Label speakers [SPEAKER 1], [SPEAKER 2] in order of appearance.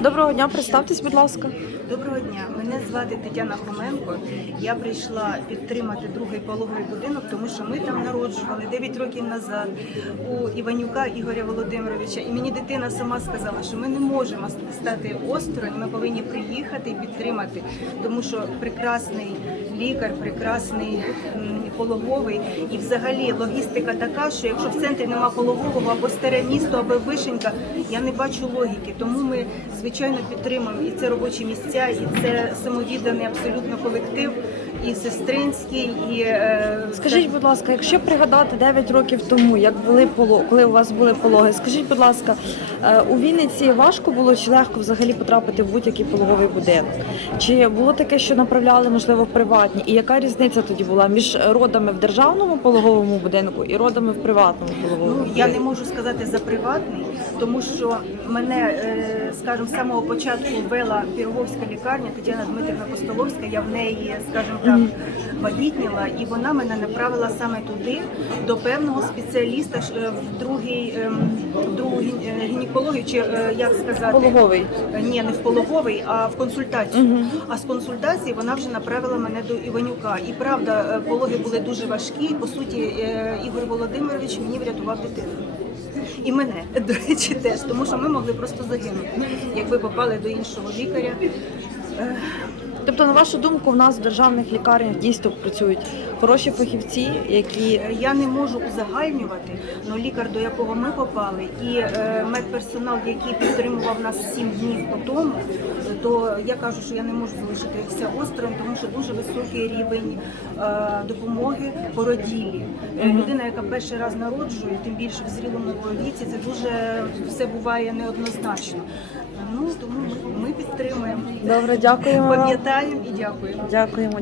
[SPEAKER 1] Доброго дня, представтесь, будь ласка.
[SPEAKER 2] Доброго дня, мене звати Тетяна Хоменко. Я прийшла підтримати другий пологовий будинок, тому що ми там народжували 9 років назад у Іванюка Ігоря Володимировича. І мені дитина сама сказала, що ми не можемо стати осторонь, ми повинні приїхати і підтримати, тому що прекрасний лікар, прекрасний пологовий, і взагалі логістика така, що якщо в центрі нема пологового або старе місто, або вишенька, я не бачу логіки. Тому ми звичайно підтримуємо і це робочі місця, і це самовідданий абсолютно колектив, і сестринський, і е,
[SPEAKER 1] Скажіть, будь ласка, якщо пригадати 9 років тому, як були поло, коли у вас були пологи, скажіть, будь ласка, е, у Вінниці важко було чи легко взагалі потрапити в будь-який пологовий будинок? Чи було таке, що направляли, можливо, в приватні? І яка різниця тоді була між родами в державному пологовому будинку і родами в приватному пологовому?
[SPEAKER 2] Ну, я не можу сказати за приватний, тому що мене, е, скажімо, з самого початку вела Піроговська лікарня Тетяна Дмитрівна Костоловська. Я в неї, скажімо так, вагітніла, і вона мене направила саме туди, до певного спеціаліста е, в другий ем, в другу е, гінекологію, чи як сказати,
[SPEAKER 1] Пологовий.
[SPEAKER 2] Ні, не в пологовий, а в консультацію.
[SPEAKER 1] Мгм.
[SPEAKER 2] А з консультації вона вже направила мене до Іванюка. І правда, е, пологи були дуже важкі. По суті, е, Ігор Володимирович мені врятував дитину. І мене, до речі, теж, тому що ми могли просто загинути, якби попали до іншого лікаря.
[SPEAKER 1] Тобто, на вашу думку, в нас в державних лікарнях дійсно працюють хороші фахівці, які
[SPEAKER 2] Е, Я не можу узагальнювати, але лікар, до якого ми попали, і е, медперсонал, який підтримував нас сім днів по тому, то я кажу, що я не можу залишитися осторонь, тому що дуже високий рівень е, допомоги породілі. Людина, яка перший раз народжує, тим більше в зрілому віці, це дуже все буває неоднозначно. Ну тому ми,
[SPEAKER 1] добре, дякуємо. вам.
[SPEAKER 2] пам'ятаємо і дякуємо.
[SPEAKER 1] Дякуємо, дякуємо.